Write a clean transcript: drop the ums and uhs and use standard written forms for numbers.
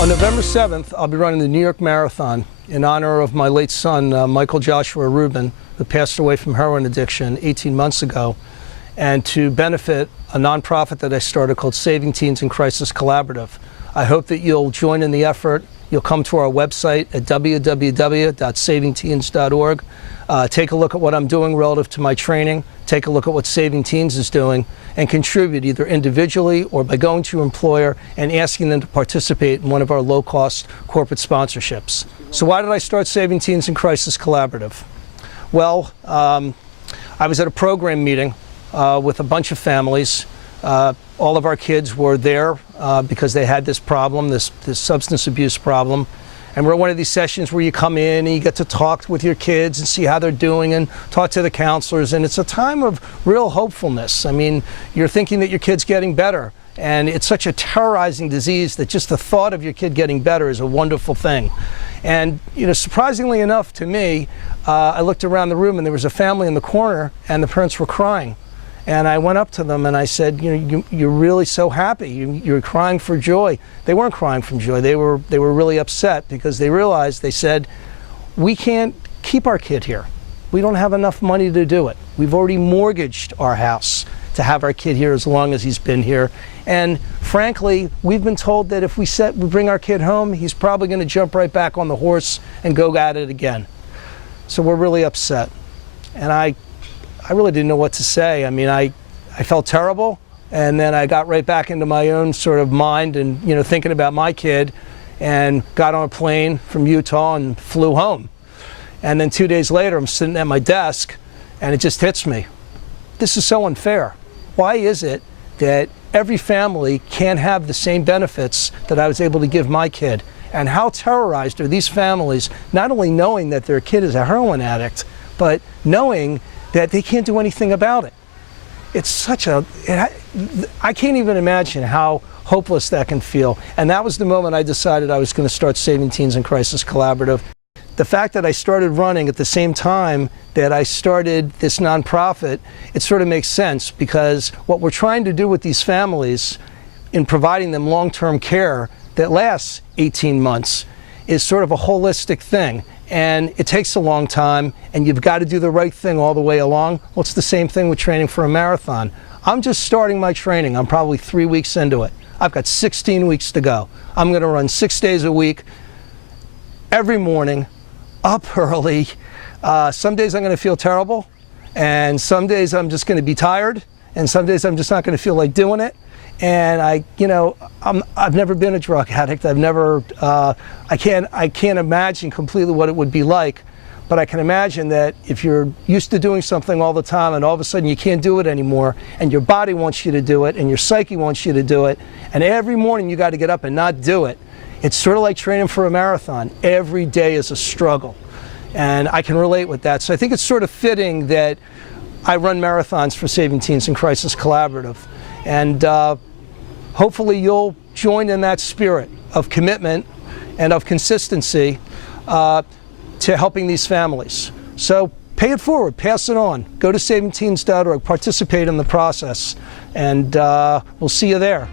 On November 7th, I'll be running the New York Marathon in honor of my late son, Michael Joshua Rubin, who passed away from heroin addiction 18 months ago, and to benefit a nonprofit that I started called Saving Teens in Crisis Collaborative. I hope that you'll join in the effort. You'll come to our website at www.savingteens.org. Take a look at what I'm doing relative to my training. Take a look at what Saving Teens is doing and contribute either individually or by going to your employer and asking them to participate in one of our low-cost corporate sponsorships. So why did I start Saving Teens in Crisis Collaborative? Well, I was at a program meeting with a bunch of families. All of our kids were there because they had this problem, this substance abuse problem. And we're one of these sessions where you come in and you get to talk with your kids and see how they're doing and talk to the counselors. And it's a time of real hopefulness. I mean, you're thinking that your kid's getting better. And it's such a terrorizing disease that just the thought of your kid getting better is a wonderful thing. And, you know, surprisingly enough to me, I looked around the room and there was a family in the corner and the parents were crying. And I went up to them and I said, you know, you're really so happy. You're crying for joy. They weren't crying from joy. They were really upset because they realized, they said, we can't keep our kid here. We don't have enough money to do it. We've already mortgaged our house to have our kid here as long as he's been here. And frankly, we've been told that if we bring our kid home, he's probably going to jump right back on the horse and go at it again. So we're really upset. And I really didn't know what to say. I mean, I felt terrible, and then I got right back into my own sort of mind and, you know, thinking about my kid, and got on a plane from Utah and flew home. And then 2 days later, I'm sitting at my desk, and it just hits me. This is so unfair. Why is it that every family can't have the same benefits that I was able to give my kid? And how terrorized are these families, not only knowing that their kid is a heroin addict, but knowing that they can't do anything about it. It's such a, I can't even imagine how hopeless that can feel. And that was the moment I decided I was going to start Saving Teens in Crisis Collaborative. The fact that I started running at the same time that I started this nonprofit, it sort of makes sense, because what we're trying to do with these families in providing them long-term care that lasts 18 months is sort of a holistic thing. And it takes a long time, and you've got to do the right thing all the way along. Well, it's the same thing with training for a marathon. I'm just starting my training. I'm probably 3 weeks into it. I've got 16 weeks to go. I'm going to run 6 days a week, every morning, up early. Some days I'm going to feel terrible, and some days I'm just going to be tired, and some days I'm just not going to feel like doing it. And I've never been a drug addict. I've never, I can't imagine completely what it would be like, but I can imagine that if you're used to doing something all the time and all of a sudden you can't do it anymore, and your body wants you to do it, and your psyche wants you to do it, and every morning you got to get up and not do it. It's sort of like training for a marathon. Every day is a struggle, and I can relate with that. So I think it's sort of fitting that I run marathons for Saving Teens in Crisis Collaborative. And hopefully you'll join in that spirit of commitment and of consistency to helping these families. So pay it forward, pass it on. Go to savingteens.org, participate in the process, and we'll see you there.